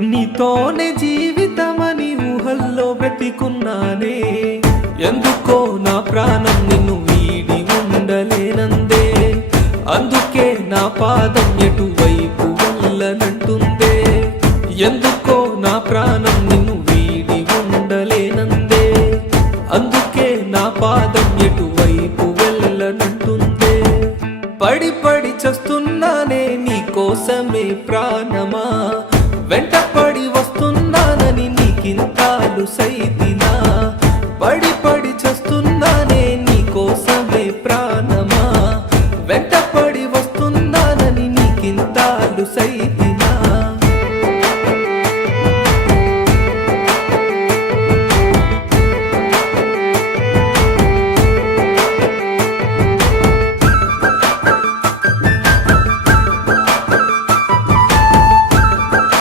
నీతోనే జీవితమని ఊహల్లో బ్రతికున్నానే, ఎందుకో నా ప్రాణం నిన్ను వీడి ఉండలేనందే, అందుకే నా పాదం ఎటువైపు వెళ్ళనంటుందే, ఎందుకో నా ప్రాణం నిన్ను వీడి ఉండలేనందే, అందుకే నా పాదం ఎటువైపు వెళ్ళనంటుందే. పడి పడి చస్తున్నానే నీ కోసమే ప్రాణమా, వెంట పడి వస్తున్నానని నీకింతాలు సైతి